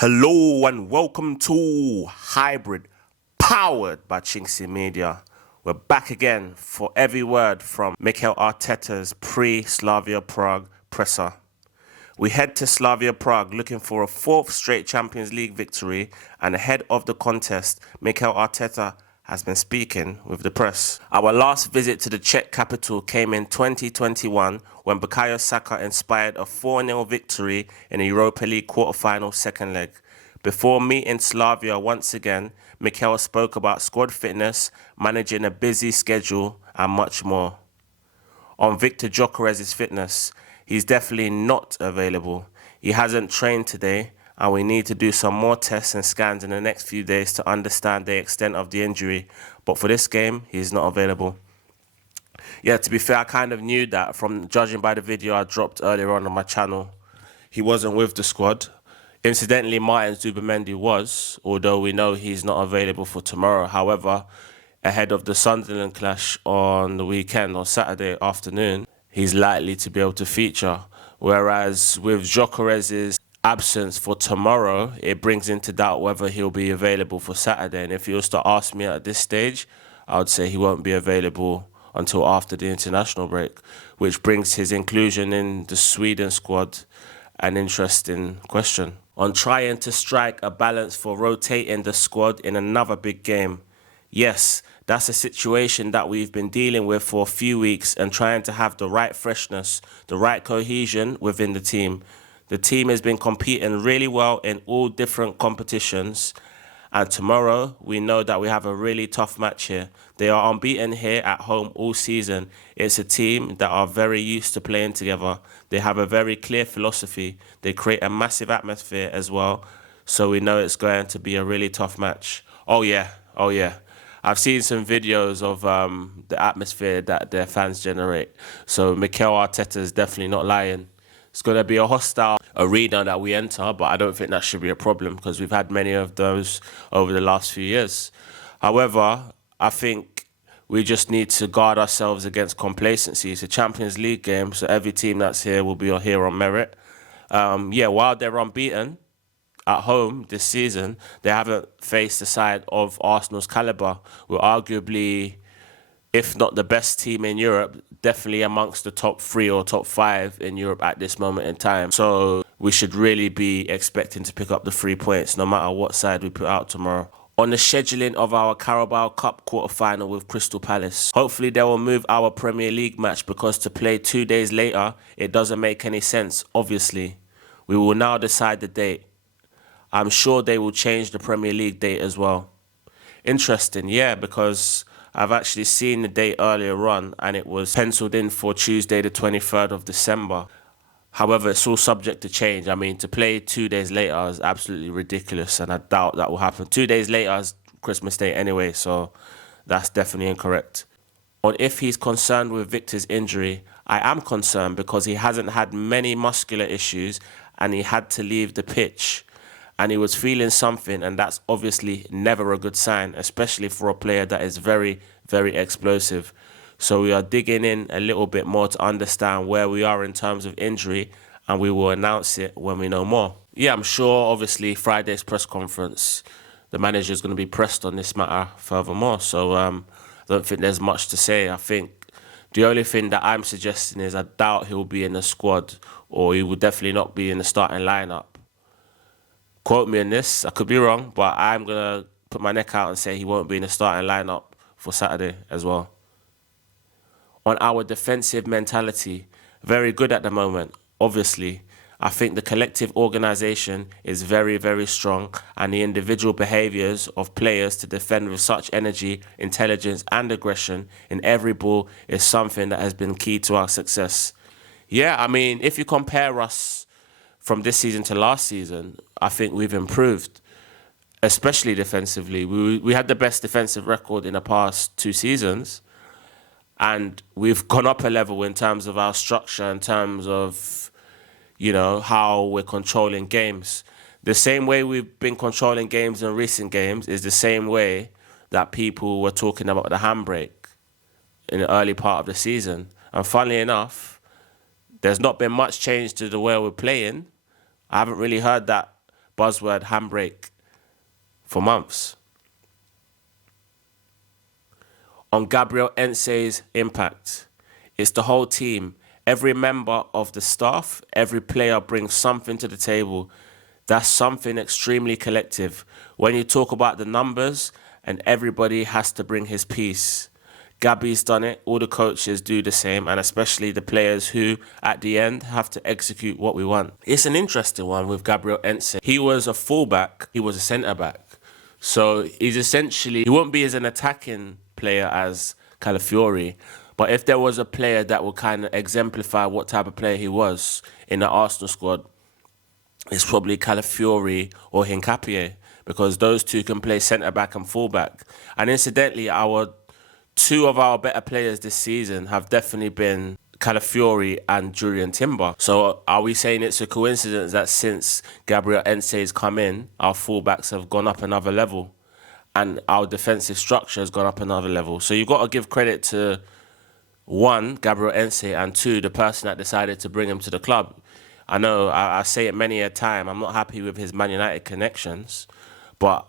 Hello and welcome to Hybrid, powered by chinkseyMEDIA. We're back again for every word from Mikel Arteta's pre-Slavia Prague presser. We head to Slavia Prague looking for a fourth straight Champions League victory, and ahead of the contest, Mikel Arteta has been speaking with the press. Our last visit to the Czech capital came in 2021 when Bukayo Saka inspired a 4-0 victory in a Europa League quarter-final second leg. Before meeting Slavia once again, Mikel spoke about squad fitness, managing a busy schedule and much more. On Viktor Gyökeres' fitness, he's definitely not available. He hasn't trained today, and we need to do some more tests and scans in the next few days to understand the extent of the injury. But for this game, he's not available. Yeah, to be fair, I kind of knew that from judging by the video I dropped earlier on my channel. He wasn't with the squad. Incidentally, Martin Zubimendi was, although we know he's not available for tomorrow. However, ahead of the Sunderland clash on the weekend, on Saturday afternoon, he's likely to be able to feature. Whereas with Gyökeres' absence for tomorrow, it brings into doubt whether he'll be available for Saturday. And if he was to ask me at this stage, I would say he won't be available until after the international break, which brings his inclusion in the Sweden squad an interesting question. On trying to strike a balance for rotating the squad in another big game. Yes, that's a situation that we've been dealing with for a few weeks and trying to have the right freshness, the right cohesion within the team. The team has been competing really well in all different competitions, and tomorrow we know that we have a really tough match here. They are unbeaten here at home all season. It's a team that are very used to playing together. They have a very clear philosophy. They create a massive atmosphere as well, so we know it's going to be a really tough match. Oh yeah. I've seen some videos of the atmosphere that their fans generate, so Mikel Arteta is definitely not lying. It's going to be a hostile arena that we enter, but I don't think that should be a problem because we've had many of those over the last few years. However, I think we just need to guard ourselves against complacency. It's a Champions League game, so every team that's here will be here on merit. While they're unbeaten at home this season, they haven't faced the side of Arsenal's calibre. We're arguably, if not the best team in Europe, definitely amongst the top 3 or top 5 in Europe at this moment in time. So we should really be expecting to pick up the 3 points no matter what side we put out tomorrow. On the scheduling of our Carabao Cup Quarter-final with Crystal Palace, hopefully they will move our Premier League match because to play 2 days later, it doesn't make any sense, obviously. We will now decide the date. I'm sure they will change the Premier League date as well. Interesting, yeah, because I've actually seen the date earlier on and it was penciled in for Tuesday the 23rd of December. However, it's all subject to change. I mean, to play 2 days later is absolutely ridiculous and I doubt that will happen. 2 days later is Christmas Day anyway, so that's definitely incorrect. On if he's concerned with Viktor's injury, I am concerned because he hasn't had many muscular issues and he had to leave the pitch. And he was feeling something, and that's obviously never a good sign, especially for a player that is very, very explosive. So we are digging in a little bit more to understand where we are in terms of injury, and we will announce it when we know more. Yeah, I'm sure, obviously, Friday's press conference, the manager is going to be pressed on this matter furthermore. So I don't think there's much to say. I think the only thing that I'm suggesting is I doubt he'll be in the squad, or he will definitely not be in the starting lineup. Quote me on this, I could be wrong, but I'm going to put my neck out and say he won't be in the starting lineup for Saturday as well. On our defensive mentality, very good at the moment, obviously. I think the collective organisation is very, very strong, and the individual behaviours of players to defend with such energy, intelligence and aggression in every ball is something that has been key to our success. Yeah, I mean, if you compare us from this season to last season, I think we've improved, especially defensively. We had the best defensive record in the past 2 seasons, and we've gone up a level in terms of our structure, in terms of, you know, how we're controlling games. The same way we've been controlling games in recent games is the same way that people were talking about the handbrake in the early part of the season. And funnily enough, there's not been much change to the way we're playing. I haven't really heard that buzzword handbrake for months. On Gabriel Heinze's impact, it's the whole team. Every member of the staff, every player brings something to the table. That's something extremely collective. When you talk about the numbers, and everybody has to bring his piece. Gabby's done it, all the coaches do the same, and especially the players who, at the end, have to execute what we want. It's an interesting one with Gabriel Heinze. He was a fullback, he was a centre-back. So he's essentially, he won't be as an attacking player as Calafiori, but if there was a player that would kind of exemplify what type of player he was in the Arsenal squad, it's probably Calafiori or Hincapié, because those two can play centre-back and full-back. And incidentally, two of our better players this season have definitely been Calafiori and Julian Timber. So are we saying it's a coincidence that since Gabriel Heinze has come in, our full-backs have gone up another level and our defensive structure has gone up another level? So you've got to give credit to, one, Gabriel Heinze, and two, the person that decided to bring him to the club. I know I say it many a time, I'm not happy with his Man United connections, but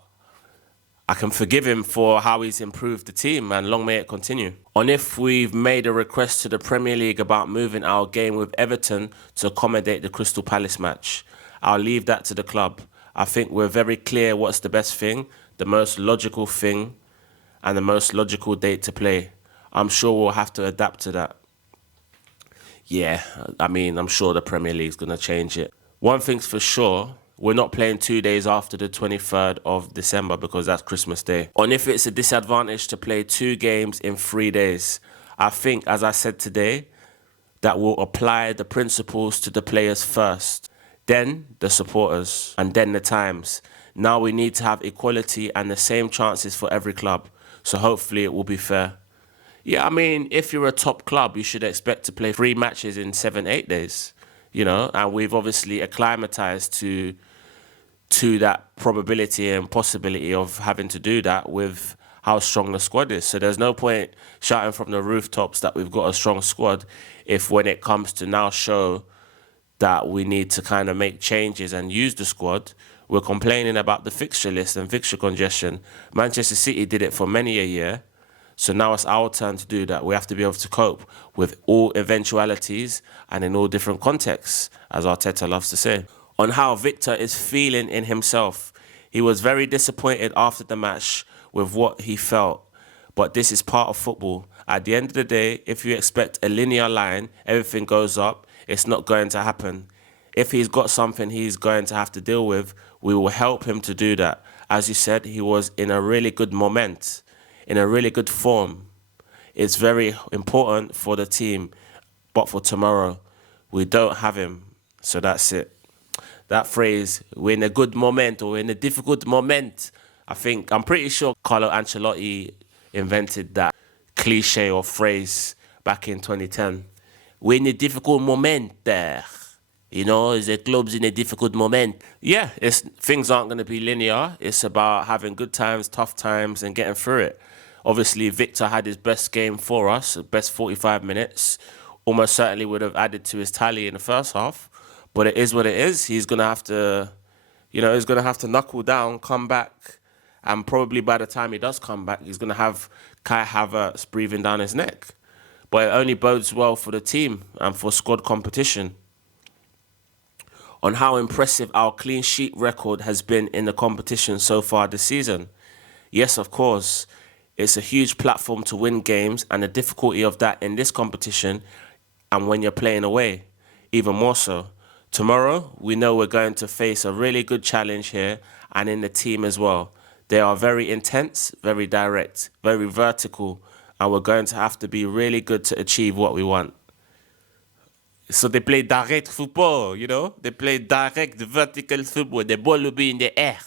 I can forgive him for how he's improved the team, and long may it continue. On if we've made a request to the Premier League about moving our game with Everton to accommodate the Crystal Palace match, I'll leave that to the club. I think we're very clear what's the best thing, the most logical thing, and the most logical date to play. I'm sure we'll have to adapt to that. Yeah, I mean, I'm sure the Premier League's going to change it. One thing's for sure, we're not playing 2 days after the 23rd of December because that's Christmas Day. On if it's a disadvantage to play 2 games in 3 days, I think, as I said today, that we'll apply the principles to the players first, then the supporters, and then the times. Now we need to have equality and the same chances for every club. So hopefully it will be fair. Yeah, I mean, if you're a top club, you should expect to play 3 matches in 7-8 days, you know, and we've obviously acclimatized to that probability and possibility of having to do that with how strong the squad is. So there's no point shouting from the rooftops that we've got a strong squad if when it comes to now show that we need to kind of make changes and use the squad, we're complaining about the fixture list and fixture congestion. Manchester City did it for many a year. So now it's our turn to do that. We have to be able to cope with all eventualities and in all different contexts, as Arteta loves to say. On how Viktor is feeling in himself. He was very disappointed after the match with what he felt. But this is part of football. At the end of the day, if you expect a linear line, everything goes up, it's not going to happen. If he's got something he's going to have to deal with, we will help him to do that. As you said, he was in a really good moment, in a really good form. It's very important for the team, but for tomorrow, we don't have him. So that's it. That phrase, we're in a good moment or we're in a difficult moment, I'm pretty sure Carlo Ancelotti invented that cliche or phrase back in 2010. We're in a difficult moment there. You know, the club's in a difficult moment. Yeah, things aren't going to be linear. It's about having good times, tough times, and getting through it. Obviously, Viktor had his best game for us, best 45 minutes. Almost certainly would have added to his tally in the first half. But it is what it is. He's going to have to, knuckle down, come back. And probably by the time he does come back, he's going to have Kai Havertz breathing down his neck. But it only bodes well for the team and for squad competition. On how impressive our clean sheet record has been in the competition so far this season. Yes, of course, it's a huge platform to win games, and the difficulty of that in this competition and when you're playing away, even more so. Tomorrow, we know we're going to face a really good challenge here and in the team as well. They are very intense, very direct, very vertical, and we're going to have to be really good to achieve what we want. So they play direct football, you know? They play direct vertical football. The ball will be in the air.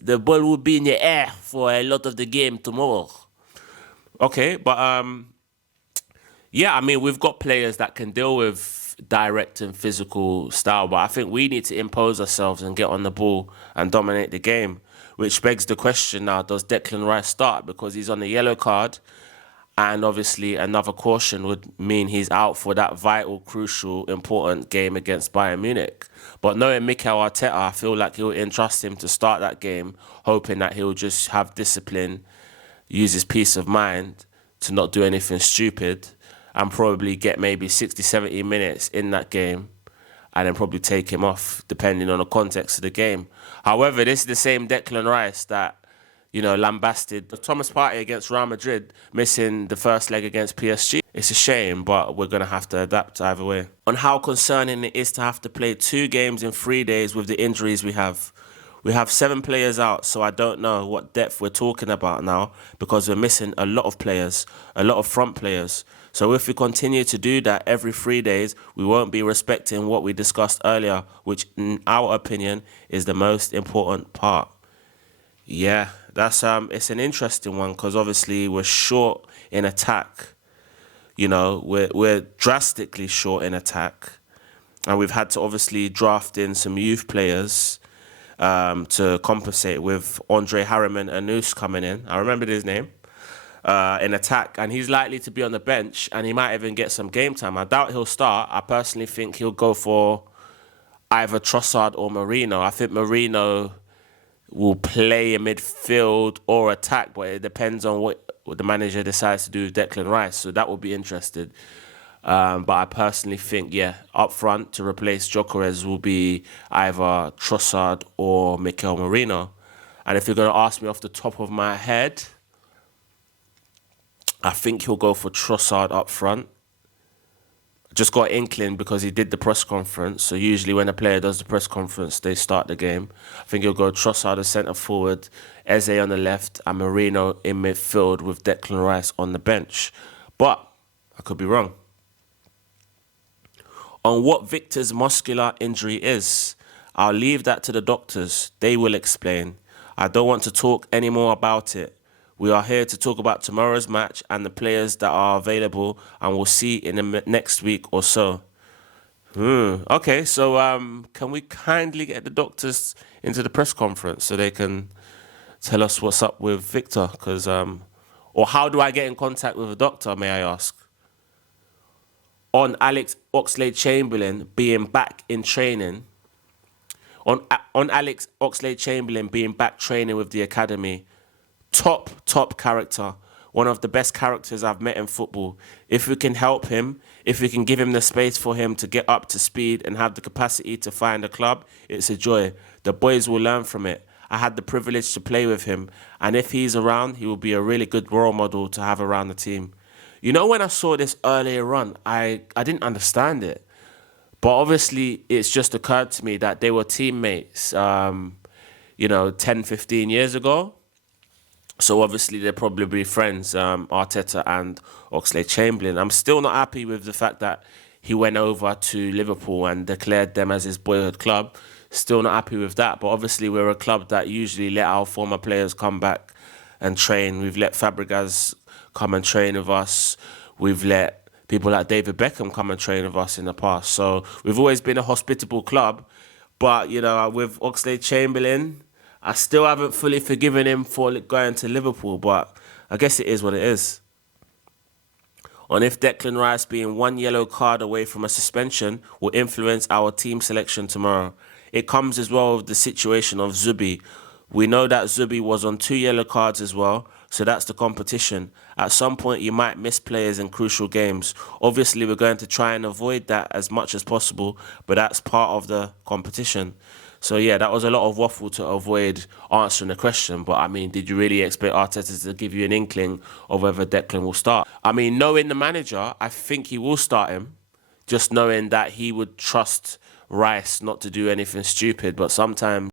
The ball will be in the air for a lot of the game tomorrow. Okay, but yeah, I mean, we've got players that can deal with direct and physical style, but I think we need to impose ourselves and get on the ball and dominate the game, which begs the question now, does Declan Rice start? Because he's on a yellow card, And obviously another caution would mean he's out for that vital, crucial, important game against Bayern Munich. But knowing Mikel Arteta, I feel like he'll entrust him to start that game, hoping that he'll just have discipline, use his peace of mind to not do anything stupid, and probably get maybe 60, 70 minutes in that game, and then probably take him off, depending on the context of the game. However, this is the same Declan Rice that, lambasted Thomas Partey against Real Madrid, missing the first leg against PSG. It's a shame, but we're going to have to adapt either way. On how concerning it is to have to play 2 games in 3 days with the injuries we have. We have 7 players out, so I don't know what depth we're talking about now, because we're missing a lot of players, a lot of front players. So if we continue to do that every 3 days, we won't be respecting what we discussed earlier, which in our opinion is the most important part. Yeah, that's it's an interesting one, because obviously we're short in attack. We're drastically short in attack, and we've had to obviously draft in some youth players to compensate, with Andre Harriman Anus coming in. I remembered his name. In attack, and he's likely to be on the bench, and he might even get some game time. I doubt he'll start. I personally think he'll go for either Trossard or Merino. I think Merino will play in midfield or attack, but it depends on what the manager decides to do with Declan Rice, so that will be interesting. But I personally think, up front to replace Gyökeres will be either Trossard or Mikel Merino. And if you're going to ask me off the top of my head, I think he'll go for Trossard up front. Just got inkling because he did the press conference. So usually when a player does the press conference, they start the game. I think he'll go Trossard as centre forward, Eze on the left, and Merino in midfield with Declan Rice on the bench. But I could be wrong. On what Viktor's muscular injury is, I'll leave that to the doctors. They will explain. I don't want to talk any more about it. We are here to talk about tomorrow's match and the players that are available, and we'll see in the next week or so. Okay, so can we kindly get the doctors into the press conference so they can tell us what's up with Viktor? Or how do I get in contact with a doctor, may I ask? On Alex Oxlade-Chamberlain being back in training, on Alex Oxlade-Chamberlain being back training with the academy, top character, one of the best characters I've met in football. If we can help him, if we can give him the space for him to get up to speed and have the capacity to find a club, it's a joy. The boys will learn from it. I had the privilege to play with him, and if he's around, he will be a really good role model to have around the team. When I saw this earlier on, I didn't understand it. But obviously, it's just occurred to me that they were teammates, 10, 15 years ago. So obviously they'll probably be friends, Arteta and Oxlade-Chamberlain. I'm still not happy with the fact that he went over to Liverpool and declared them as his boyhood club. Still not happy with that. But obviously we're a club that usually let our former players come back and train. We've let Fabregas come and train with us. We've let people like David Beckham come and train with us in the past. So we've always been a hospitable club. But, with Oxlade-Chamberlain, I still haven't fully forgiven him for going to Liverpool, but I guess it is what it is. On if Declan Rice being 1 yellow card away from a suspension will influence our team selection tomorrow. It comes as well with the situation of Zubi. We know that Zubi was on 2 yellow cards as well, so that's the competition. At some point, you might miss players in crucial games. Obviously, we're going to try and avoid that as much as possible, but that's part of the competition. So, that was a lot of waffle to avoid answering the question. But, did you really expect Arteta to give you an inkling of whether Declan will start? Knowing the manager, I think he will start him. Just knowing that he would trust Rice not to do anything stupid. But sometimes